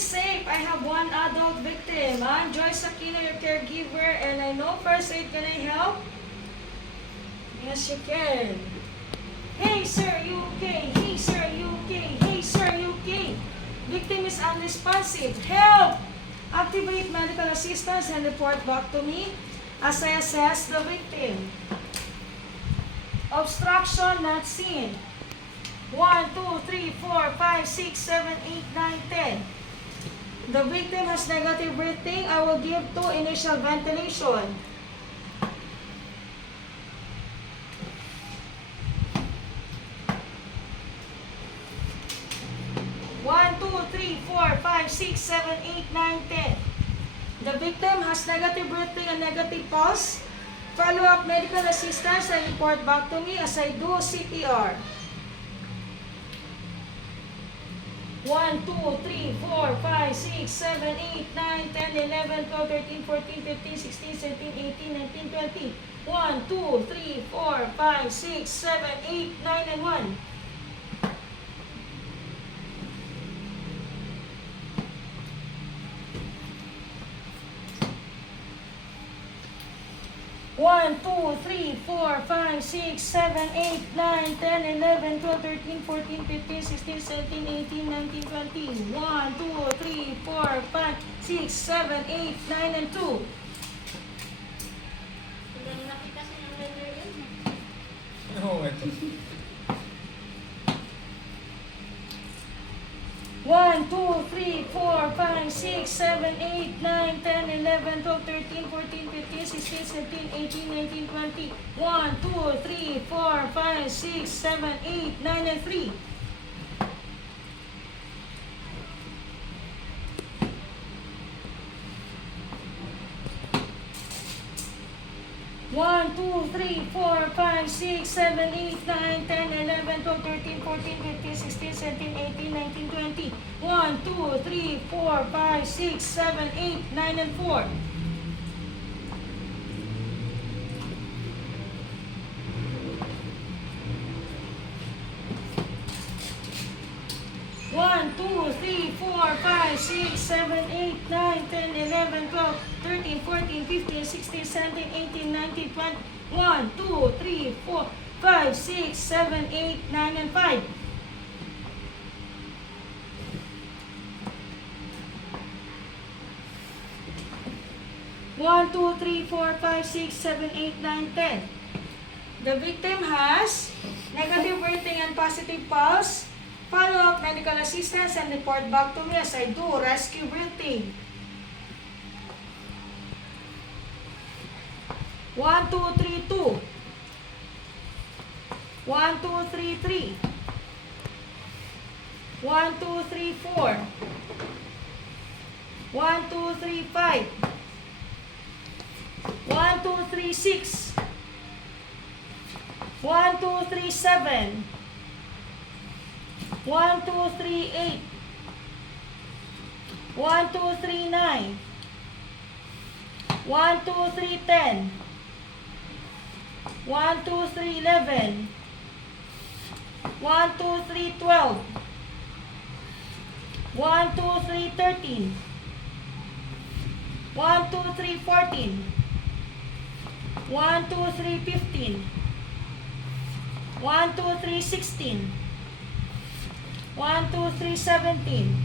is safe. I have one adult victim. I'm Joyce Aquino, your caregiver, and I know first aid. Can I help? Yes, you can. Hey, sir, you okay? Hey, sir, you okay? Hey, sir, you okay? Victim is unresponsive. Help! Activate medical assistance and report back to me as I assess the victim. Obstruction not seen. 1, 2, 3, 4, 5, 6, 7, 8, 9, 10. The victim has negative breathing. I will give 2 initial ventilation. One, 2, 3, 4, 5, 6, 7, 8, 9, 10. The victim has negative breathing and negative pulse. Follow up medical assistance and report back to me as I do CPR. 1, 2, 3, 4, 5, 6, 7, 8, 9, 10, 11, 12, 13, 14, 15, 16, 17, 18, 19, 20. 1, 2, 3, 4, 5, 6, 7, 8, 9, and 1. One, 2, 3, 4, 5, 6, 7, 8, 9, 10, 11, 12, 13, 14, 15, 16, 17, 18, 19, 20. 1, 2, 3, 4, 5, 6, 7, 8, 9, and 2. Oo, ito. 1, 2, 3, 4, 5, 6, 7, 8, 9, 10, 11, 12, 13, 14, 15, 16, 17, 18, 19, 20. 1, 2, 3, 4, 5, 6, 7, 8, 9, and 3. 1, 2, 3, 4, 5, 6, 7, 8, 9, 10, 11, 12, 13, 14, 15, 16, 17, 18, 19, 20. 1, 2, 3, 4, 5, 6, 7, 8, 9, and 4. 1, 2, 3, 4, 5, 6, 7, 8, 9, 10, 11, 12, 13, 14, 15, 16, 17, 18, 19, 20. 1, 2, 3, 4, 5, 6, 7, 8, 9, and 5. One, 2, 3, 4, 5, 6, 7, 8, 9, 10. The victim has negative breathing and positive pulse. Follow up medical assistance and report back to me as I do rescue breathing. 1, 2, 3, 2. 1, 2, 3, 3. 1, 2, 3, 4. 1, 2, 3, 5. 1, 2, 3, 6. 1, 2, 3, 7. 1, 2, 3, 8. 1, 2, 3, 9. 1, 2, 3, 10. 1, 2, 3, 11. 1, 2, 3, 12. 1, 2, 3, 13. 1, 2, 3, 14. 1, 2, 3, 15. 1, 2, 3, 16. 1, 2, 3, 17.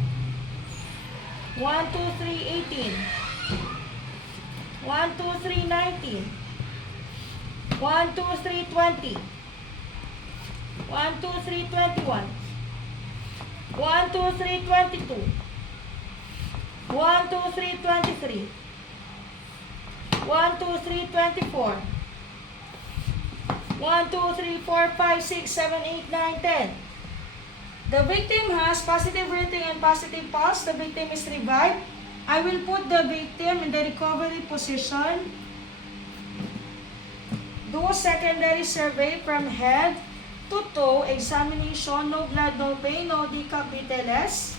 1, 2, 3, 18. 1, 2, 3, 19. 1, 2, 3, 20. 1, 2, 3, 21. 1, 2, 3, 22. 1, 2, 3, 23. 1, 2, 3, 24. 1, 2, 3, 4, 5, 6, 7, 8, 9, 10. The victim has positive breathing and positive pulse. The victim is revived. I will put the victim in the recovery position. Do secondary survey from head to toe examination. No blood, no pain, no decap BTLS.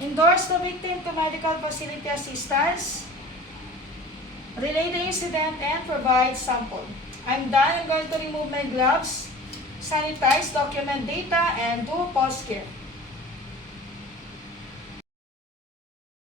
Endorse the victim to medical facility assistance. Relay the incident and provide sample. I'm done. I'm going to remove my gloves, sanitize, document data, and do pulse care.